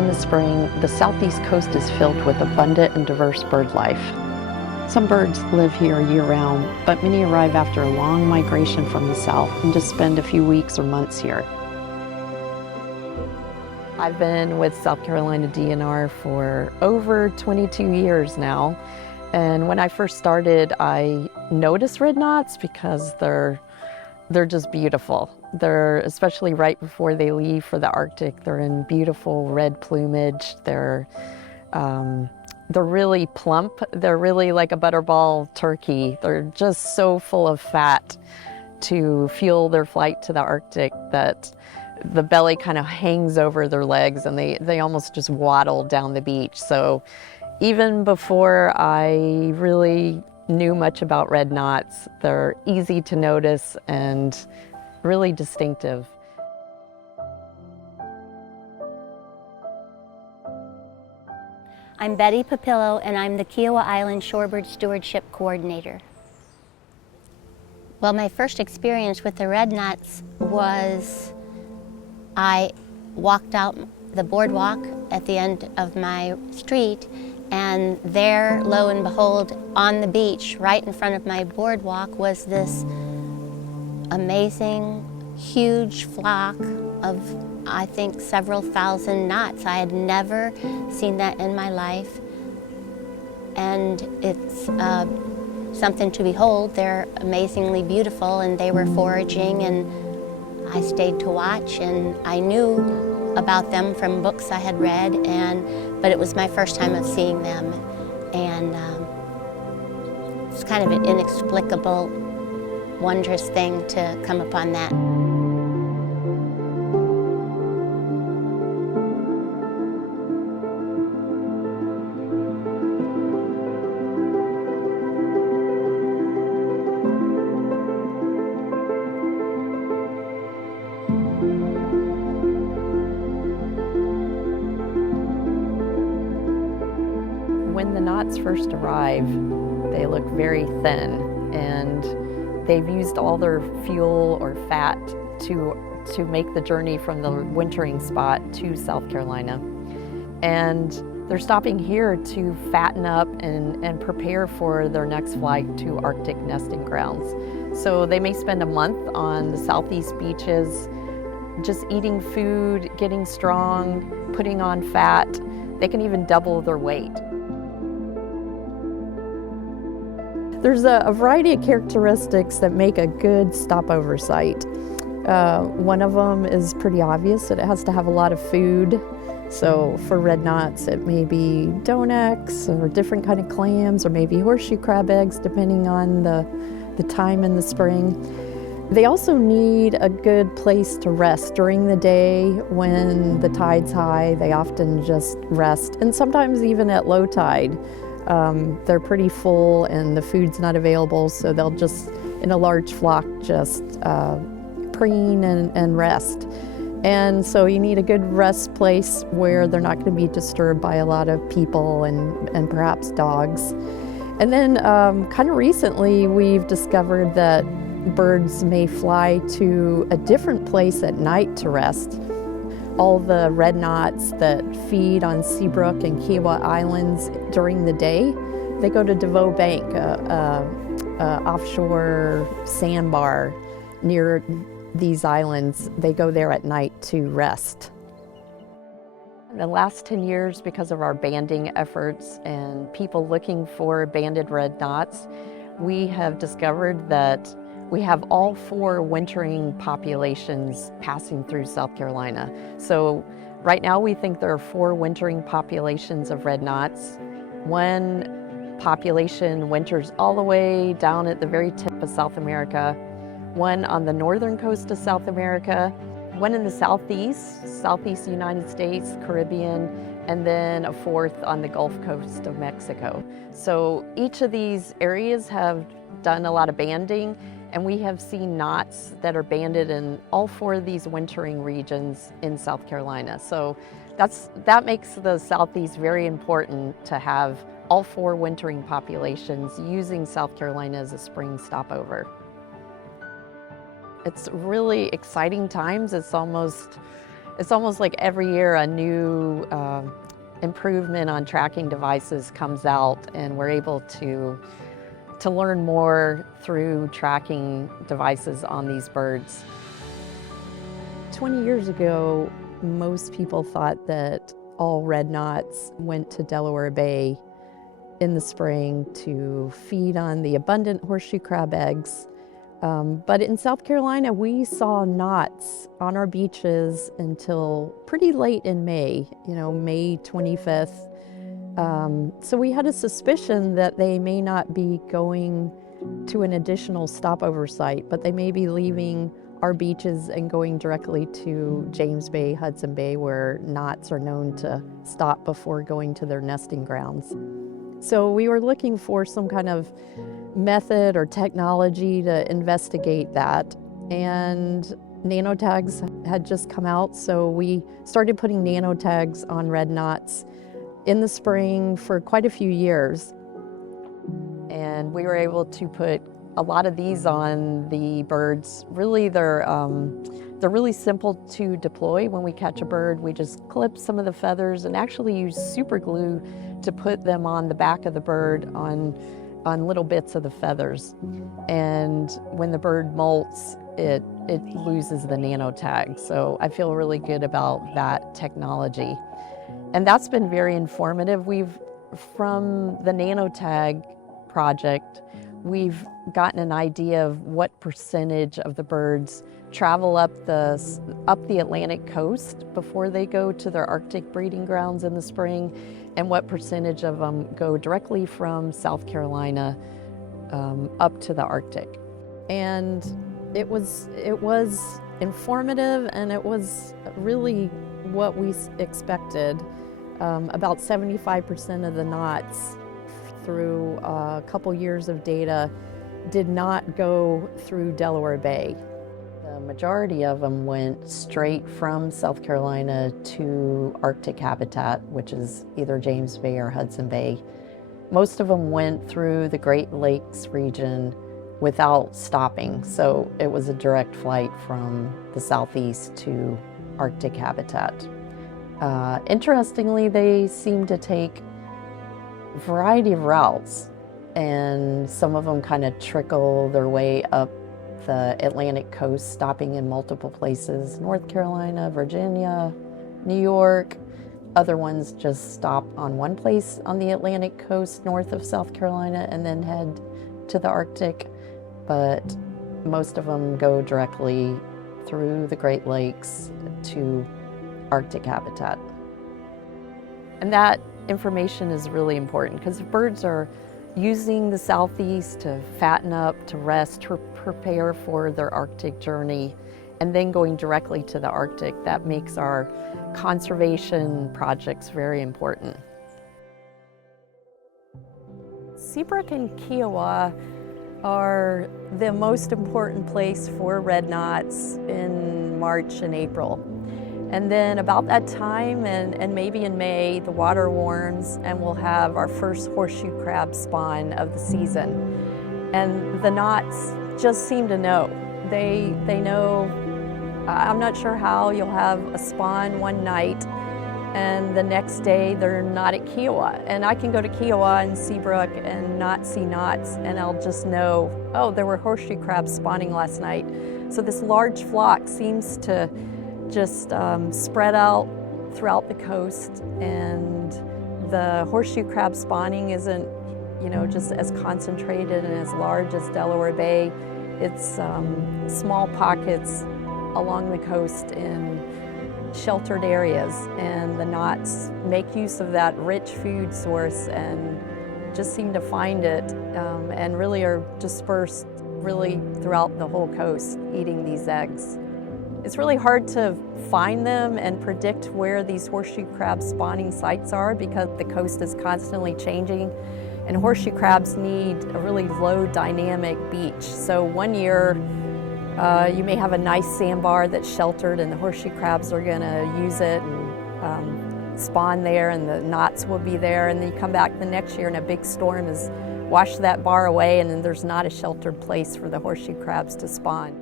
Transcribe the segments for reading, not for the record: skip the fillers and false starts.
In the spring, the southeast coast is filled with abundant and diverse bird life. Some birds live here year-round, but many arrive after a long migration from the south and just spend a few weeks or months here. I've been with South Carolina DNR for over 22 years now, and when I first started, I noticed red knots because they're just beautiful. They're, especially right before they leave for the Arctic, they're in beautiful red plumage. They're really plump. They're really like a butterball turkey. They're just so full of fat to fuel their flight to the Arctic that the belly kind of hangs over their legs and they almost just waddle down the beach. So even before I really knew much about red knots, they're easy to notice and really distinctive. I'm Betty Papillo, and I'm the Kiowa Island Shorebird Stewardship Coordinator. Well, my first experience with the red knots was I walked out the boardwalk at the end of my street, and there, lo and behold, on the beach, right in front of my boardwalk, was this amazing, huge flock of, I think, several thousand knots. I had never seen that in my life, and it's something to behold. They're amazingly beautiful, and they were foraging, and I stayed to watch, and I knew about them from books I had read, but it was my first time of seeing them, and it's kind of an inexplicable, wondrous thing to come upon that. When the knots first arrive, they look very thin, and they've used all their fuel or fat to make the journey from the wintering spot to South Carolina. And they're stopping here to fatten up and prepare for their next flight to Arctic nesting grounds. So they may spend a month on the southeast beaches, just eating food, getting strong, putting on fat. They can even double their weight. There's a variety of characteristics that make a good stopover site. One of them is pretty obvious, that it has to have a lot of food. So for red knots, it may be donex or different kind of clams, or maybe horseshoe crab eggs, depending on the time in the spring. They also need a good place to rest during the day. When the tide's high, they often just rest, and sometimes even at low tide. They're pretty full and the food's not available, so they'll just, in a large flock, just preen and rest. And so you need a good rest place where they're not going to be disturbed by a lot of people and perhaps dogs. And then kind of recently we've discovered that birds may fly to a different place at night to rest. All the red knots that feed on Seabrook and Kiowa Islands during the day, they go to DeVoe Bank, a offshore sandbar near these islands. They go there at night to rest. In the last 10 years, because of our banding efforts and people looking for banded red knots, we have discovered that we have all 4 wintering populations passing through South Carolina. So right now we think there are 4 wintering populations of red knots. One population winters all the way down at the very tip of South America, one on the northern coast of South America, one in the southeast United States, Caribbean, and then a 4th on the Gulf Coast of Mexico. So each of these areas have done a lot of banding, and we have seen knots that are banded in all 4 of these wintering regions in South Carolina. So that makes the Southeast very important to have all 4 wintering populations using South Carolina as a spring stopover. It's really exciting times. It's almost It's almost like every year a new improvement on tracking devices comes out, and we're able to learn more through tracking devices on these birds. 20 years ago, most people thought that all red knots went to Delaware Bay in the spring to feed on the abundant horseshoe crab eggs. But in South Carolina, we saw knots on our beaches until pretty late in May, May 25th. So we had a suspicion that they may not be going to an additional stopover site, but they may be leaving our beaches and going directly to James Bay, Hudson Bay, where knots are known to stop before going to their nesting grounds. So we were looking for some kind of method or technology to investigate that, and nanotags had just come out, so we started putting nanotags on red knots in the spring for quite a few years. And we were able to put a lot of these on the birds. Really, they're really simple to deploy. When we catch a bird, we just clip some of the feathers and actually use super glue to put them on the back of the bird on little bits of the feathers. And when the bird molts, it loses the nano tag. So I feel really good about that technology. And that's been very informative. From the nanotag project, we've gotten an idea of what percentage of the birds travel up the Atlantic coast before they go to their Arctic breeding grounds in the spring, and what percentage of them go directly from South Carolina up to the Arctic. And it was informative, and it was really what we expected. About 75% of the knots through a couple years of data did not go through Delaware Bay. The majority of them went straight from South Carolina to Arctic habitat, which is either James Bay or Hudson Bay. Most of them went through the Great Lakes region without stopping, so it was a direct flight from the southeast to Arctic habitat. Interestingly, they seem to take a variety of routes, and some of them kind of trickle their way up the Atlantic coast, stopping in multiple places: North Carolina, Virginia, New York. Other ones just stop on one place on the Atlantic coast north of South Carolina and then head to the Arctic. But most of them go directly through the Great Lakes to Arctic habitat. And that information is really important because if birds are using the southeast to fatten up, to rest, to prepare for their Arctic journey, and then going directly to the Arctic, that makes our conservation projects very important. Seabrook and Kiowa are the most important place for red knots in March and April. And then about that time, and maybe in May, the water warms and we'll have our first horseshoe crab spawn of the season. And the knots just seem to know. They know. I'm not sure how you'll have a spawn one night and the next day they're not at Kiowa. And I can go to Kiowa and Seabrook and not see knots, and I'll just know, oh, there were horseshoe crabs spawning last night. So this large flock seems to just spread out throughout the coast, and the horseshoe crab spawning isn't, just as concentrated and as large as Delaware Bay. It's small pockets along the coast in sheltered areas, and the knots make use of that rich food source and just seem to find it, and really are dispersed really throughout the whole coast eating these eggs. It's really hard to find them and predict where these horseshoe crab spawning sites are because the coast is constantly changing, and horseshoe crabs need a really low dynamic beach. So one year you may have a nice sandbar that's sheltered and the horseshoe crabs are going to use it and spawn there, and the knots will be there, and then you come back the next year and a big storm has washed that bar away, and then there's not a sheltered place for the horseshoe crabs to spawn.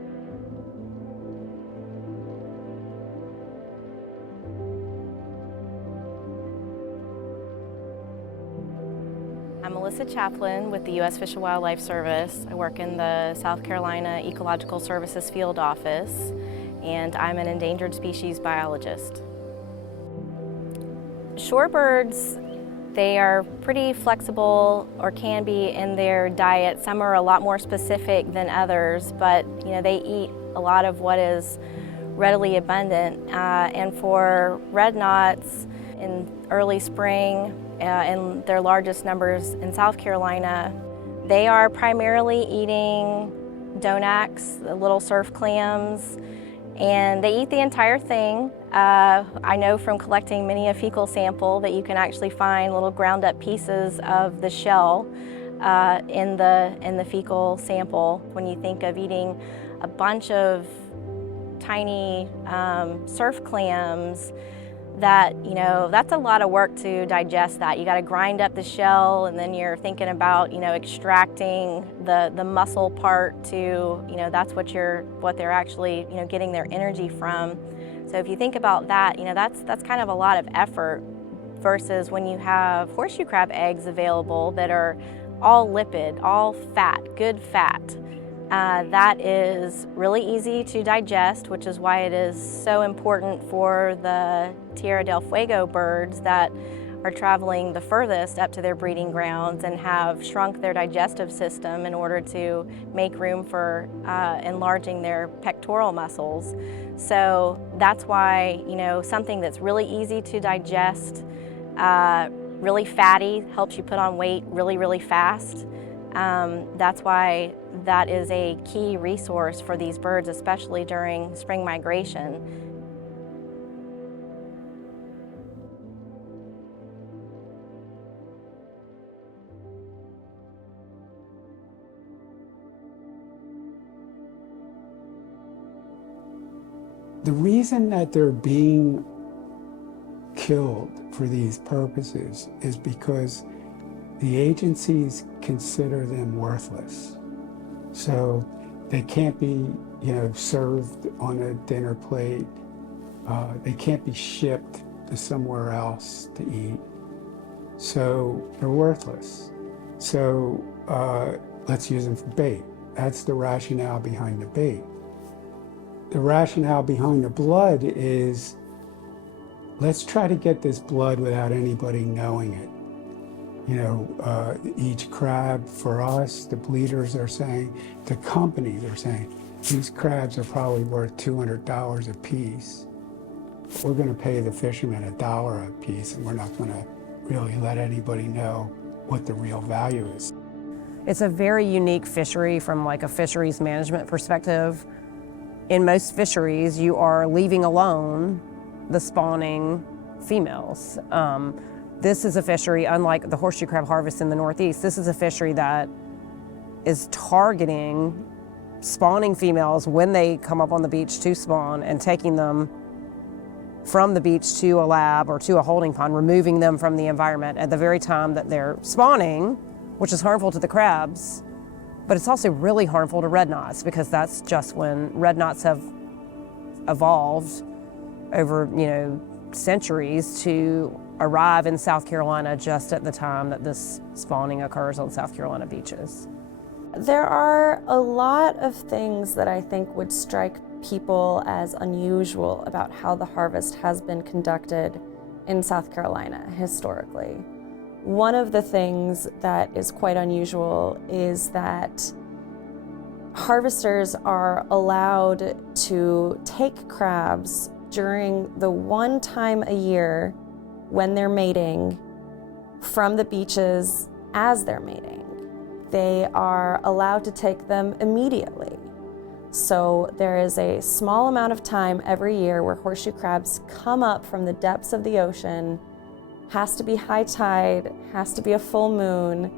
I'm Melissa Chaplin with the U.S. Fish and Wildlife Service. I work in the South Carolina Ecological Services Field Office, and I'm an endangered species biologist. Shorebirds, they are pretty flexible, or can be, in their diet. Some are a lot more specific than others, but they eat a lot of what is readily abundant. And for red knots in early spring, in their largest numbers in South Carolina, they are primarily eating donax, the little surf clams, and they eat the entire thing. I know from collecting many a fecal sample that you can actually find little ground up pieces of the shell in the fecal sample. When you think of eating a bunch of tiny surf clams, that's a lot of work to digest that. You got to grind up the shell, and then you're thinking about extracting the muscle part to that's what they're actually getting their energy from. So if you think about that, that's kind of a lot of effort, versus when you have horseshoe crab eggs available that are all lipid, all fat, good fat. That is really easy to digest, which is why it is so important for the Tierra del Fuego birds that are traveling the furthest up to their breeding grounds and have shrunk their digestive system in order to make room for enlarging their pectoral muscles. So that's why something that's really easy to digest, really fatty, helps you put on weight really, really fast. That's why that is a key resource for these birds, especially during spring migration. The reason that they're being killed for these purposes is because the agencies consider them worthless. So they can't be, served on a dinner plate. They can't be shipped to somewhere else to eat. So they're worthless. So let's use them for bait. That's the rationale behind the bait. The rationale behind the blood is, let's try to get this blood without anybody knowing it. Each crab, for us, the bleeders are saying, the companies are saying, these crabs are probably worth $200 a piece. We're going to pay the fishermen $1 a piece, and we're not going to really let anybody know what the real value is. It's a very unique fishery from like a fisheries management perspective. In most fisheries, you are leaving alone the spawning females. This is a fishery, unlike the horseshoe crab harvest in the Northeast, this is a fishery that is targeting spawning females when they come up on the beach to spawn and taking them from the beach to a lab or to a holding pond, removing them from the environment at the very time that they're spawning, which is harmful to the crabs, but it's also really harmful to red knots, because that's just when red knots have evolved over, centuries to arrive in South Carolina just at the time that this spawning occurs on South Carolina beaches. There are a lot of things that I think would strike people as unusual about how the harvest has been conducted in South Carolina historically. One of the things that is quite unusual is that harvesters are allowed to take crabs during the one time a year when they're mating from the beaches as they're mating. They are allowed to take them immediately. So there is a small amount of time every year where horseshoe crabs come up from the depths of the ocean. Has to be high tide, has to be a full moon.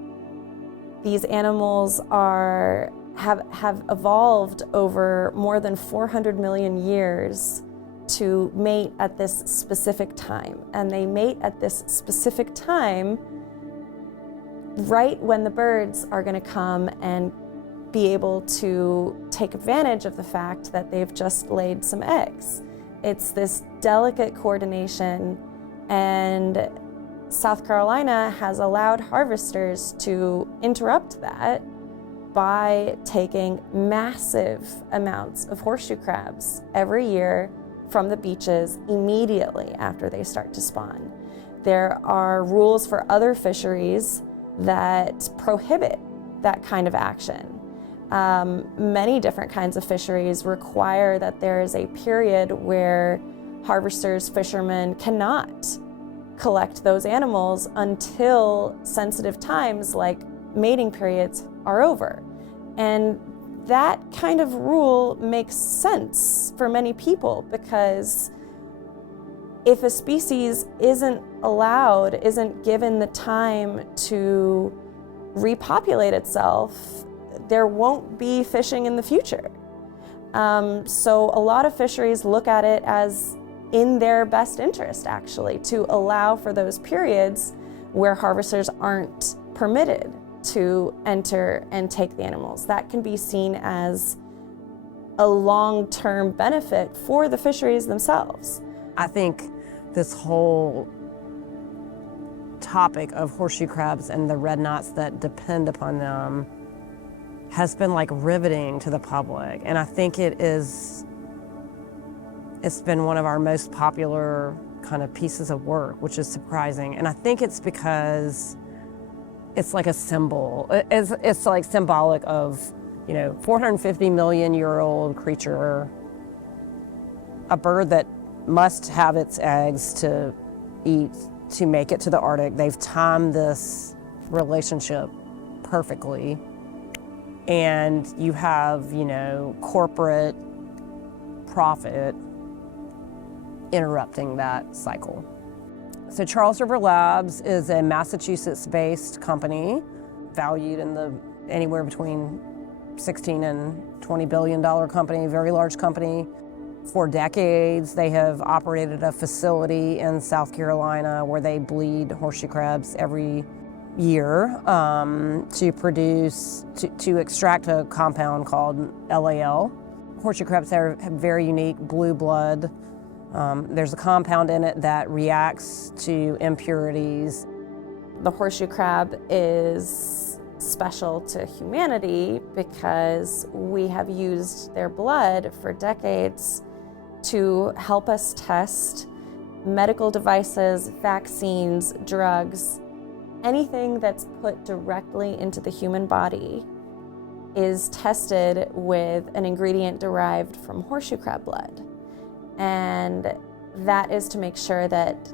These animals have evolved over more than 400 million years to mate at this specific time. And they mate at this specific time right when the birds are going to come and be able to take advantage of the fact that they've just laid some eggs. It's this delicate coordination, and South Carolina has allowed harvesters to interrupt that by taking massive amounts of horseshoe crabs every year from the beaches immediately after they start to spawn. There are rules for other fisheries that prohibit that kind of action. Many different kinds of fisheries require that there is a period where harvesters, fishermen cannot collect those animals until sensitive times like mating periods are over. And that kind of rule makes sense for many people, because if a species isn't allowed, isn't given the time to repopulate itself, there won't be fishing in the future. So a lot of fisheries look at it as in their best interest, actually, to allow for those periods where harvesters aren't permitted to enter and take the animals. That can be seen as a long-term benefit for the fisheries themselves. I think this whole topic of horseshoe crabs and the red knots that depend upon them has been like riveting to the public. And I think it's been one of our most popular kind of pieces of work, which is surprising. And I think it's because it's like a symbol. It's like symbolic of, 450 million year old creature, a bird that must have its eggs to eat to make it to the Arctic. They've timed this relationship perfectly. And you have, corporate profit interrupting that cycle. So Charles River Labs is a Massachusetts-based company, valued in anywhere between $16 and $20 billion company, very large company. For decades, they have operated a facility in South Carolina where they bleed horseshoe crabs every year to extract a compound called LAL. Horseshoe crabs have very unique blue blood. There's a compound in it that reacts to impurities. The horseshoe crab is special to humanity because we have used their blood for decades to help us test medical devices, vaccines, drugs. Anything that's put directly into the human body is tested with an ingredient derived from horseshoe crab blood. And that is to make sure that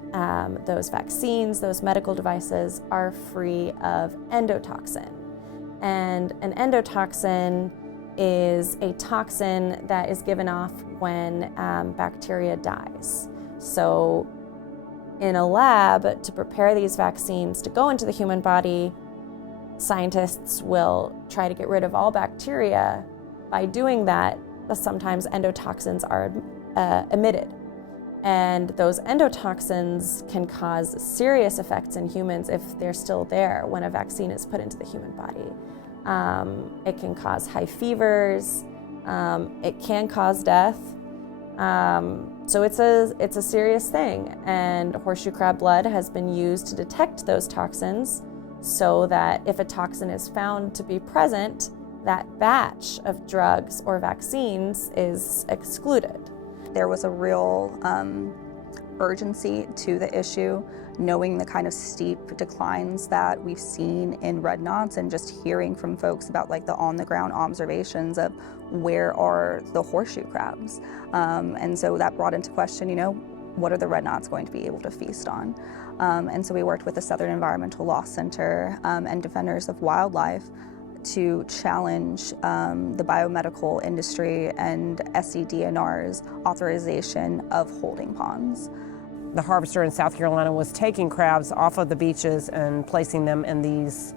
those vaccines, those medical devices are free of endotoxin. And an endotoxin is a toxin that is given off when bacteria dies. So in a lab, to prepare these vaccines to go into the human body, scientists will try to get rid of all bacteria. By doing that, sometimes endotoxins are emitted. And those endotoxins can cause serious effects in humans if they're still there when a vaccine is put into the human body. It can cause high fevers. It can cause death. So it's a serious thing. And horseshoe crab blood has been used to detect those toxins so that if a toxin is found to be present, that batch of drugs or vaccines is excluded. There was a real urgency to the issue, knowing the kind of steep declines that we've seen in red knots and just hearing from folks about like the on-the-ground observations of where are the horseshoe crabs. And so that brought into question, what are the red knots going to be able to feast on? And so we worked with the Southern Environmental Law Center and Defenders of Wildlife to challenge the biomedical industry and SCDNR's authorization of holding ponds. The harvester in South Carolina was taking crabs off of the beaches and placing them in these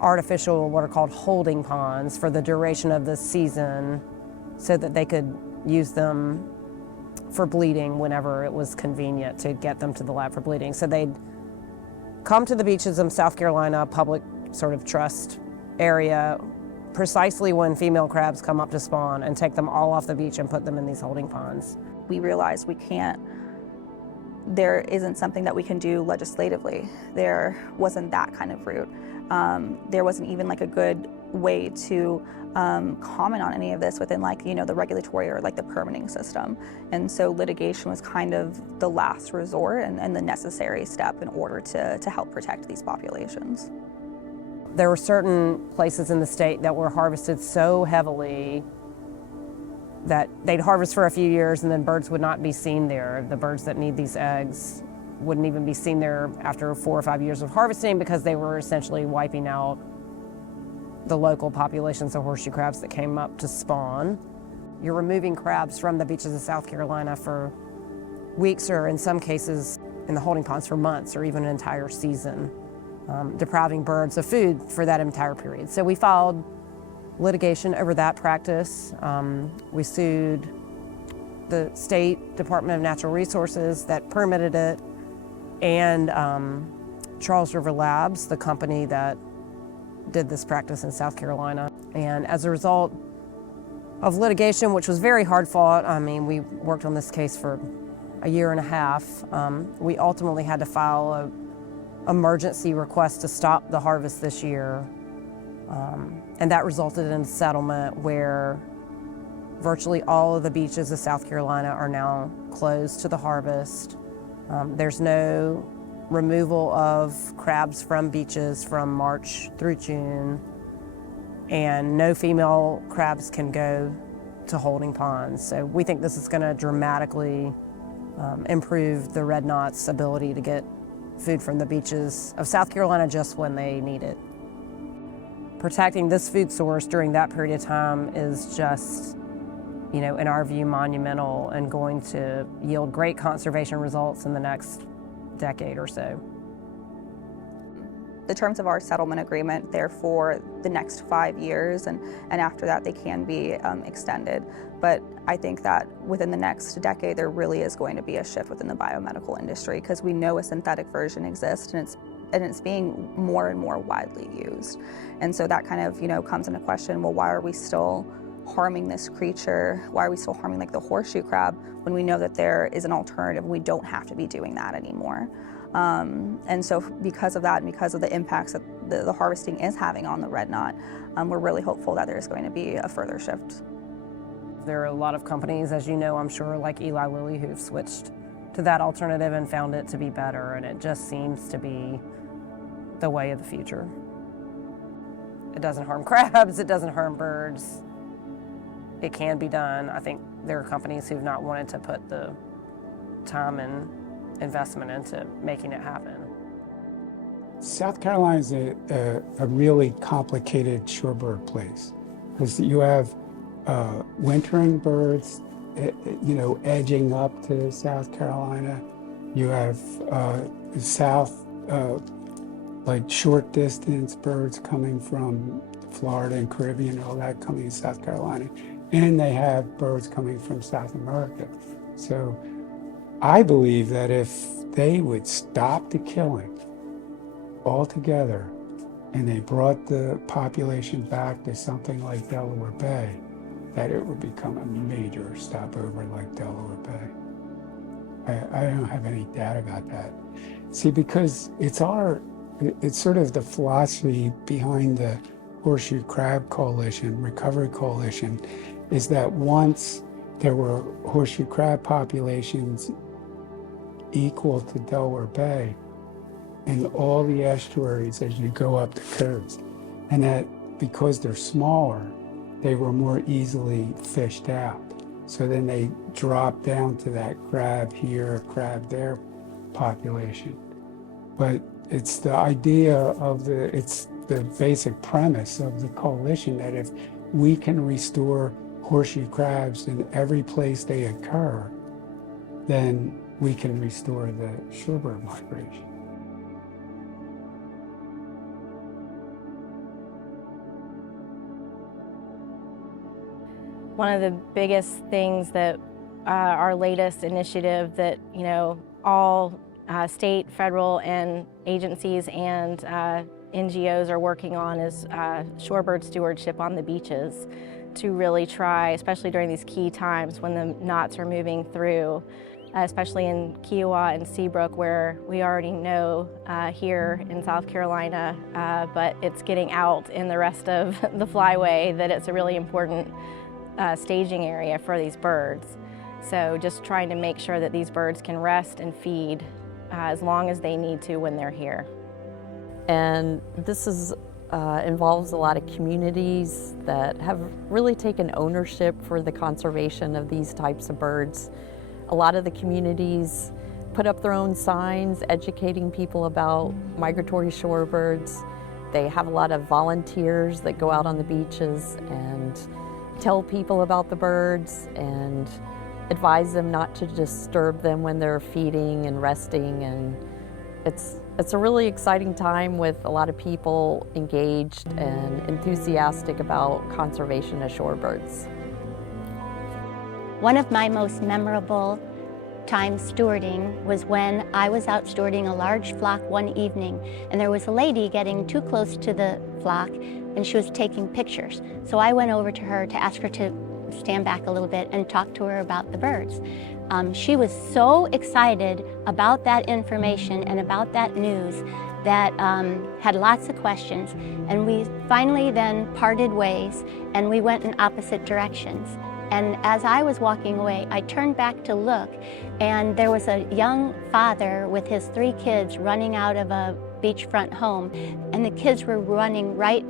artificial, what are called holding ponds, for the duration of the season so that they could use them for bleeding whenever it was convenient to get them to the lab for bleeding. So they'd come to the beaches in South Carolina, public sort of trust area, precisely when female crabs come up to spawn, and take them all off the beach and put them in these holding ponds. We realized we can't there isn't something that we can do legislatively. There wasn't that kind of route. There wasn't even like a good way to comment on any of this within like, you know, the regulatory or like the permitting system. And so litigation was kind of the last resort and the necessary step in order to help protect these populations. There were certain places in the state that were harvested so heavily that they'd harvest for a few years and then birds would not be seen there. The birds that need these eggs wouldn't even be seen there after 4 or 5 years of harvesting because they were essentially wiping out the local populations of horseshoe crabs that came up to spawn. You're removing crabs from the beaches of South Carolina for weeks, or in some cases in the holding ponds for months or even an entire season, depriving birds of food for that entire period. So we filed litigation over that practice. We sued the State Department of Natural Resources that permitted it, and Charles River Labs, the company that did this practice in South Carolina. And as a result of litigation, which was very hard fought, I mean, we worked on this case for a year and a half, we ultimately had to file an emergency request to stop the harvest this year. And that resulted in a settlement where virtually all of the beaches of South Carolina are now closed to the harvest. There's no removal of crabs from beaches from March through June, and no female crabs can go to holding ponds. So we think this is going to dramatically improve the red knot's ability to get food from the beaches of South Carolina just when they need it. Protecting this food source during that period of time is just, you know, in our view, monumental and going to yield great conservation results in the next decade or so. The terms of our settlement agreement, they're for the next 5 years, and after that they can be extended. But I think that within the next decade there really is going to be a shift within the biomedical industry, because we know a synthetic version exists and it's being more and more widely used. And so that kind of, you know, comes into question, well, why are we still harming this creature? Why are we still harming like the horseshoe crab when we know that there is an alternative? We don't have to be doing that anymore. And so because of that and because of the impacts that the harvesting is having on the red knot, we're really hopeful that there's going to be a further shift. There are a lot of companies, as you know, I'm sure, like Eli Lilly, who've switched to that alternative and found it to be better, and it just seems to be the way of the future. It doesn't harm crabs, it doesn't harm birds. It can be done. I think there are companies who've not wanted to put the time and investment into making it happen. South Carolina is a really complicated shorebird place, because you have wintering birds, you know, edging up to South Carolina. You have like short distance birds coming from Florida and Caribbean, all that coming to South Carolina. And they have birds coming from South America. So I believe that if they would stop the killing altogether and they brought the population back to something like Delaware Bay, that it would become a major stopover like Delaware Bay. I don't have any doubt about that. See, because it's sort of the philosophy behind the Horseshoe Crab Coalition, Recovery Coalition, is that once there were horseshoe crab populations equal to Delaware Bay in all the estuaries as you go up the coast, and that because they're smaller, they were more easily fished out. So then they drop down to that crab here, crab there population. But it's the idea of it's the basic premise of the coalition that if we can restore horseshoe crabs in every place they occur, then we can restore the shorebird migration. One of the biggest things that our latest initiative that, you know, all state, federal, and agencies and NGOs are working on is shorebird stewardship on the beaches, to really try, especially during these key times when the knots are moving through, especially in Kiowa and Seabrook, where we already know here in South Carolina, but it's getting out in the rest of the flyway that it's a really important staging area for these birds. So just trying to make sure that these birds can rest and feed as long as they need to when they're here. And this involves a lot of communities that have really taken ownership for the conservation of these types of birds. A lot of the communities put up their own signs educating people about migratory shorebirds. They have a lot of volunteers that go out on the beaches and tell people about the birds and advise them not to disturb them when they're feeding and resting. And it's a really exciting time with a lot of people engaged and enthusiastic about conservation of shorebirds. One of my most memorable times stewarding was when I was out stewarding a large flock one evening, and there was a lady getting too close to the flock and she was taking pictures. So I went over to her to ask her to stand back a little bit and talk to her about the birds. She was so excited about that information and about that news that had lots of questions, and we finally then parted ways and we went in opposite directions. And as I was walking away, I turned back to look, and there was a young father with his 3 kids running out of a beachfront home, and the kids were running right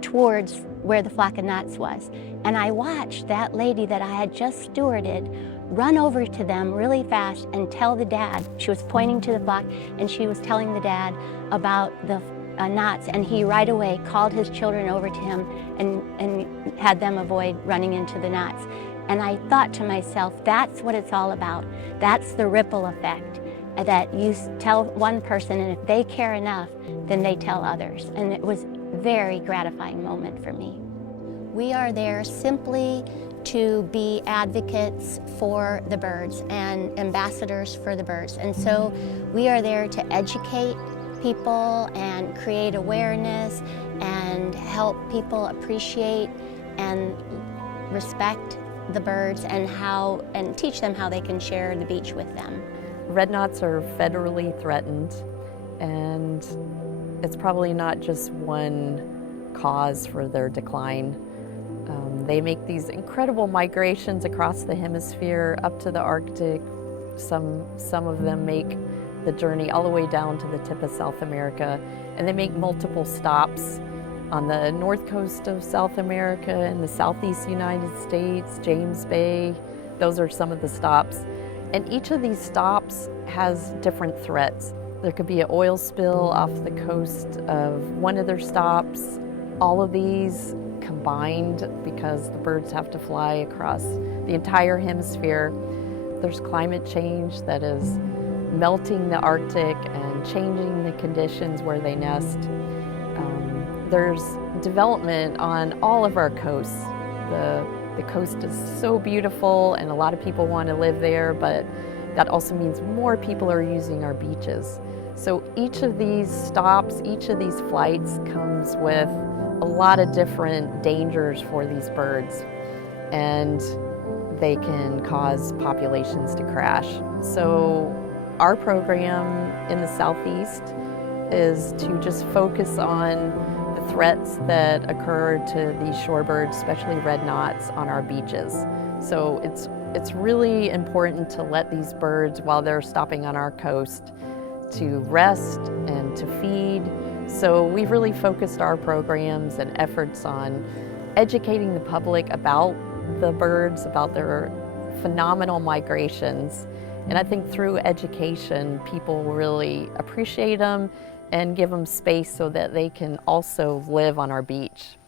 towards where the flock of knots was. And I watched that lady that I had just stewarded run over to them really fast and tell the dad. She was pointing to the flock and she was telling the dad about the knots, and he right away called his children over to him and had them avoid running into the knots. And I thought to myself, that's what it's all about. That's the ripple effect, that you tell one person, and if they care enough, then they tell others. And it was a very gratifying moment for me. We are there simply to be advocates for the birds and ambassadors for the birds. And so we are there to educate people and create awareness and help people appreciate and respect the birds and teach them how they can share the beach with them. Red knots are federally threatened, and it's probably not just one cause for their decline. They make these incredible migrations across the hemisphere up to the Arctic. Some of them make the journey all the way down to the tip of South America, and they make multiple stops on the north coast of South America and the Southeast United States, James Bay. Those are some of the stops. And each of these stops has different threats. There could be an oil spill off the coast of one of their stops. All of these combined, because the birds have to fly across the entire hemisphere. There's climate change that is melting the Arctic and changing the conditions where they nest. There's development on all of our coasts. The coast is so beautiful and a lot of people want to live there, but that also means more people are using our beaches. So each of these stops, each of these flights comes with a lot of different dangers for these birds, and they can cause populations to crash. So our program in the Southeast is to just focus on the threats that occur to these shorebirds, especially red knots, on our beaches. So it's really important to let these birds, while they're stopping on our coast, to rest and to feed. So we've really focused our programs and efforts on educating the public about the birds, about their phenomenal migrations. And I think through education, people will really appreciate them and give them space so that they can also live on our beach.